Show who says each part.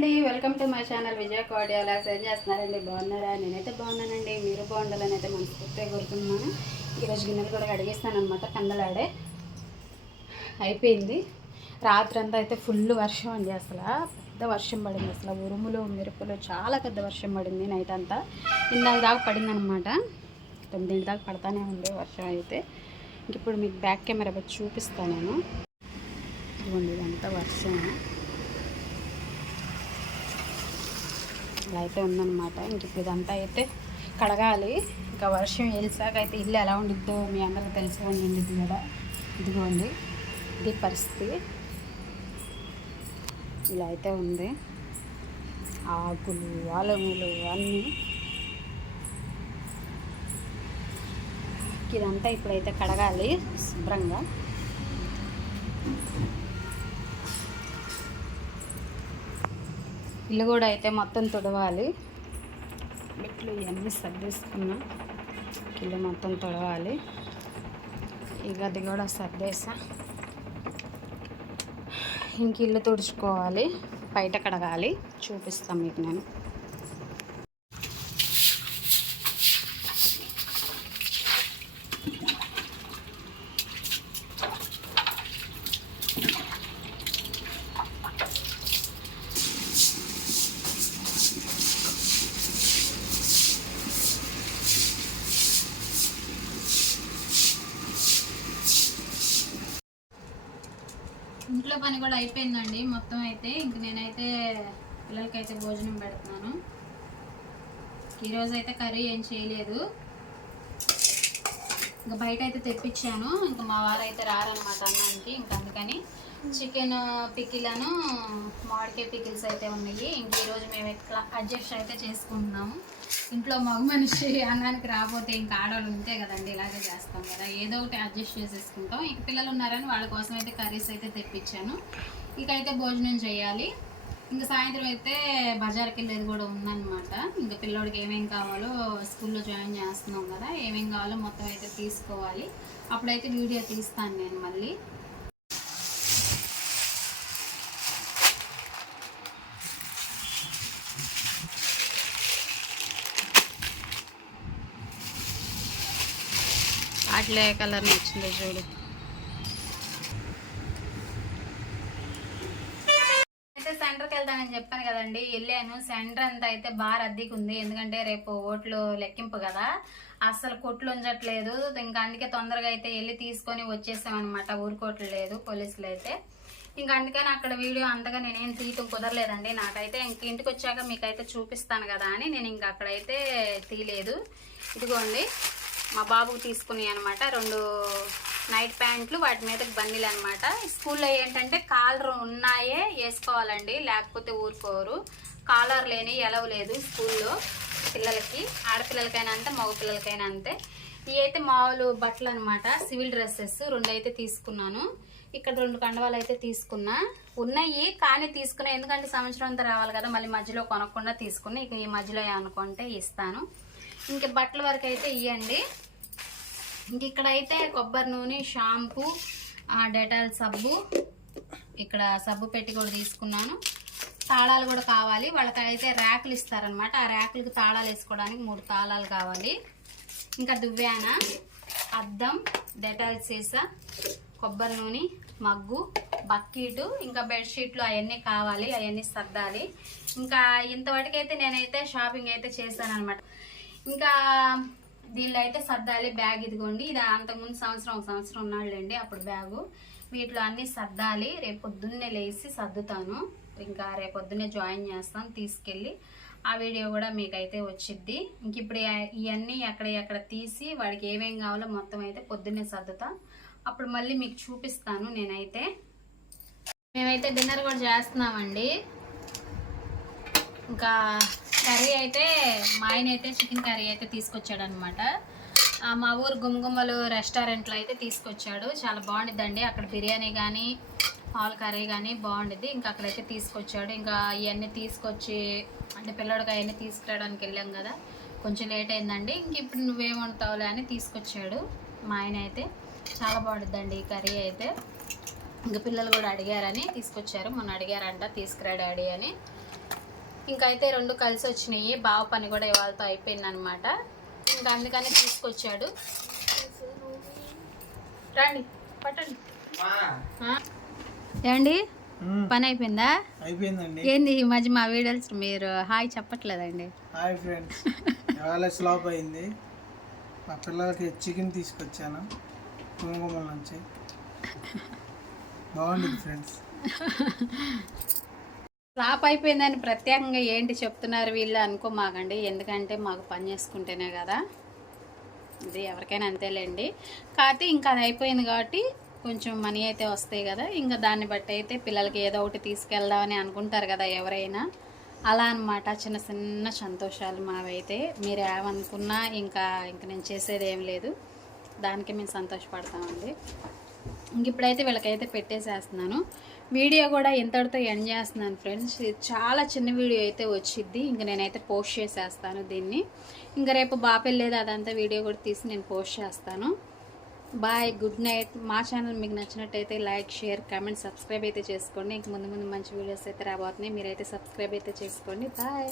Speaker 1: అండి. Welcome to my channel Vijaya Kodiyala ఏం చేస్తున్నారండి? బాగున్నారా? నేనైతే బాగున్నానండి. మీరు బాగుండాలని అయితే మనస్ఫూర్తిగా కోరుకుంటున్నాను. ఈరోజు గిన్నెలు కూడా అడిగేస్తాను అనమాట కందలాడే. అయిపోయింది. రాత్రంతా అయితే ఫుల్ వర్షం అండి అసలు. పెద్ద వర్షం పడింది అసలు. ఉరుములు మెరుపులు చాలా పెద్ద వర్షం పడింది నైట్ అంతా. ఇందాక దాకా పడిందనమాట తొమ్మిది దాకా పడతానే ఉంది వర్షం అయితే. ఇంక ఇప్పుడు మీకు బ్యాక్ కెమెరా బట్టి చూపిస్తాను నేను. ఇదిగోండి ఇదంతా వర్షం. ఇలా అయితే ఉందన్నమాట. ఇంక ఇప్పుడు ఇదంతా అయితే కడగాలి. ఇంకా వర్షం వెలిసాక అయితే ఇల్లు ఎలా ఉండిద్దో మీ అందరికీ తెలిసి ఉండింది కూడా ఇదిగోండి ఇది పరిస్థితి. ఇలా అయితే ఉంది. ఆకులు ఆలములు అన్నీ. ఇదంతా ఇప్పుడైతే కడగాలి శుభ్రంగా. ఇల్లు కూడా అయితే మొత్తం తుడవాలి. మెట్లు ఇవన్నీ సర్దేసుకున్నా. ఇల్లు మొత్తం తుడవాలి. ఈ గది కూడా సర్దేసా. ఇంక ఇల్లు తుడుచుకోవాలి. బయట కడగాలి. చూపిస్తాను మీకు నేను. ఇంట్లో పని కూడా అయిపోయిందండి. మొత్తం అయితే ఇంక నేనైతే పిల్లలకైతే భోజనం పెడుతున్నాను. ఈరోజు అయితే కర్రీ ఏం చేయలేదు. ఇంకా బయట అయితే తెప్పించాను. ఇంకా మా వారు అయితే రారనమాట అన్నానికి ఇంకా అందుకని చికెన్ పికిలను మామిడికాయ పికిల్స్ అయితే ఉన్నాయి. ఇంక ఈరోజు మేము ఎట్లా అడ్జస్ట్ అయితే చేసుకుంటున్నాము. ఇంట్లో మగ మనిషి అన్నానికి రాకపోతే ఇంకా ఆడవాళ్ళు ఉంటే కదండి ఇలాగే చేస్తాం కదా. ఏదో ఒకటి అడ్జస్ట్ చేసేసుకుంటాం. ఇంక పిల్లలు ఉన్నారని వాళ్ళ కోసం అయితే కర్రీస్ అయితే తెప్పించాను. ఇక అయితే భోజనం చేయాలి. ఇంకా సాయంత్రం అయితే బజార్కి వెళ్ళేది కూడా ఉందన్నమాట. ఇంకా పిల్లోడికి ఏమేం కావాలో స్కూల్లో జాయిన్ చేస్తున్నాం కదా ఏమేం కావాలో మొత్తం అయితే తీసుకోవాలి. అప్పుడైతే వీడియో తీస్తాను నేను మళ్ళీ. అట్లే కలర్ నచ్చింది చూడు అయితే నేను వెళ్తానని చెప్పాను కదండి. వెళ్ళాను. సెంటర్ అంతా అయితే బాగా రద్దీకి ఉంది. ఎందుకంటే రేపు ఓట్లు లెక్కింపు కదా. అస్సలు కొట్లు ఉంచట్లేదు ఇంకా అందుకే తొందరగా అయితే వెళ్ళి తీసుకొని వచ్చేసాం అనమాట ఊరుకోట్లు లేదు పోలీసులు అయితే. ఇంకా అందుకని అక్కడ వీడియో అంతగా నేనేం తీయటం కుదరలేదండి. నాకైతే ఇంక ఇంటికి వచ్చాక మీకైతే చూపిస్తాను కదా అని నేను ఇంక అక్కడైతే తీయలేదు. ఇదిగోండి. మా బాబుకి తీసుకుని అనమాట రెండు నైట్ ప్యాంట్లు వాటి మీదకి బన్నీలు అనమాట స్కూల్లో ఏంటంటే కాలర్ ఉన్నాయే వేసుకోవాలండి లేకపోతే ఊరుకోరు. కాలర్ లేని ఎలవ లేదు స్కూల్లో పిల్లలకి ఆడపిల్లలకైనా అంతే మగ పిల్లలకైనా అంతే. ఇవి అయితే మామూలు బట్టలు అనమాట సివిల్ డ్రెస్సెస్ రెండు అయితే తీసుకున్నాను. ఇక్కడ రెండు కండవాలు అయితే తీసుకున్నా. ఉన్నాయి కానీ తీసుకున్నా ఎందుకంటే సంవత్సరం అంతా రావాలి కదా మళ్ళీ మధ్యలో కొనకుండా తీసుకున్నా. ఇక ఈ మధ్యలో అనుకుంటే ఇస్తాను. ఇంక బట్టల వరకు అయితే ఇవ్వండి ఇంక ఇక్కడైతే కొబ్బరి నూనె షాంపూ డెటాల్ సబ్బు. ఇక్కడ సబ్బు పెట్టి కూడా తీసుకున్నాను. తాళాలు కూడా కావాలి. వాళ్ళకైతే ర్యాకులు ఇస్తారనమాట ఆ ర్యాకులకు తాళాలు వేసుకోవడానికి మూడు తాళాలు కావాలి. ఇంకా దువ్వాన అద్దం డెటాల్ సీసా కొబ్బరి నూనె మగ్గు బక్కీటు ఇంకా బెడ్షీట్లు అవన్నీ కావాలి. అవన్నీ సర్దాలి. ఇంకా ఇంతవరకైతే నేనైతే షాపింగ్ అయితే చేశాను అనమాట ఇంకా దీనిలో అయితే సర్దాలి బ్యాగ్ ఇదిగోండి. ఇది అంతకుముందు సంవత్సరం ఒక సంవత్సరం ఉన్నాళ్ళండి అప్పుడు బ్యాగు. వీటిలో అన్ని సర్దాలి. రేపు పొద్దున్నే లేచి సర్దుతాను. ఇంకా రేపు పొద్దున్నే జాయిన్ చేస్తాను తీసుకెళ్ళి. ఆ వీడియో కూడా మీకైతే వచ్చిద్ది. ఇంక ఇప్పుడు ఇవన్నీ ఎక్కడ ఎక్కడ తీసి వాడికి ఏమేం కావాలో మొత్తం అయితే పొద్దున్నే సర్దుతా. అప్పుడు మళ్ళీ మీకు చూపిస్తాను నేనైతే. మేమైతే డిన్నర్ కూడా చేస్తున్నామండి. ఇంకా కర్రీ అయితే మా ఆయన అయితే చికెన్ కర్రీ అయితే తీసుకొచ్చాడు అనమాట మా ఊరు గుమ్మగుమ్మలు రెస్టారెంట్లో అయితే తీసుకొచ్చాడు. చాలా బాగుండిద్దండి. అక్కడ బిర్యానీ కానీ పాలు కర్రీ కానీ బాగుండిద్ది. ఇంకా అక్కడైతే తీసుకొచ్చాడు. ఇంకా ఇవన్నీ తీసుకొచ్చి అంటే పిల్లడికి అవన్నీ తీసుకురావడానికి వెళ్ళాం కదా. కొంచెం లేట్ అయిందండి. ఇంక ఇప్పుడు నువ్వేమంటావులే అని తీసుకొచ్చాడు మా ఆయన అయితే. చాలా బాగుండిద్దండి ఈ కర్రీ అయితే. ఇంకా పిల్లలు కూడా అడిగారని తీసుకొచ్చారు. మొన్న అడిగారంట తీసుకురా డాడీ అని. ఇంకైతే రెండు కలిసి వచ్చినాయి బావ పని కూడా ఇవాళతో అయిపోయింది అనమాట ఇంకా అందుకని తీసుకొచ్చాడు. రండి పట్టండి? ఏమండి? పని అయిపోయిందా
Speaker 2: అయిపోయిందండి.
Speaker 1: ఏంది ఈ మధ్య మా వీడియోస్ మీరు హాయ్ చెప్పట్లేదండి.
Speaker 2: Hi friends. ఇవాళ స్లాప్ అయింది. మా పిల్లలకి చికెన్ తీసుకొచ్చాను. కుంకుమల నుంచి. బాగుంది ఫ్రెండ్స్.
Speaker 1: ఫ్లాప్ అయిపోయిందని ప్రత్యేకంగా ఏంటి చెప్తున్నారు వీళ్ళు అనుకోమాకండి. ఎందుకంటే మాకు పని చేసుకుంటేనే కదా. ఇది ఎవరికైనా అంతేలేండి. కాకపోతే ఇంకా అది అయిపోయింది కాబట్టి కొంచెం మనీ అయితే వస్తాయి కదా. ఇంకా దాన్ని బట్టి అయితే పిల్లలకి ఏదో ఒకటి తీసుకెళ్దామని అనుకుంటారు కదా ఎవరైనా. అలా అన్నమాట. చిన్న చిన్న సంతోషాలు మావైతే మీరు ఏమనుకున్నా ఇంకా ఇంక నేను చేసేది ఏం లేదు. దానికి మేము సంతోషపడతామండి. ఇంక ఇప్పుడైతే వీళ్ళకైతే పెట్టేసేస్తున్నాను. వీడియో కూడా ఇంతటితో ఎండ్ చేస్తున్నాను ఫ్రెండ్స్. ఇది చాలా చిన్న వీడియో అయితే వచ్చిద్ది. ఇంక నేనైతే పోస్ట్ చేసేస్తాను దీన్ని. ఇంకా రేపు బాపెళ్ళేది అదంతా వీడియో కూడా తీసి నేను పోస్ట్ చేస్తాను. Bye good night. మా ఛానల్ మీకు నచ్చినట్టయితే లైక్ షేర్ కామెంట్ సబ్స్క్రైబ్ అయితే చేసుకోండి. ఇంక ముందు ముందు మంచి వీడియోస్ అయితే రాబోతున్నాయి. మీరైతే సబ్స్క్రైబ్ అయితే చేసుకోండి. బాయ్.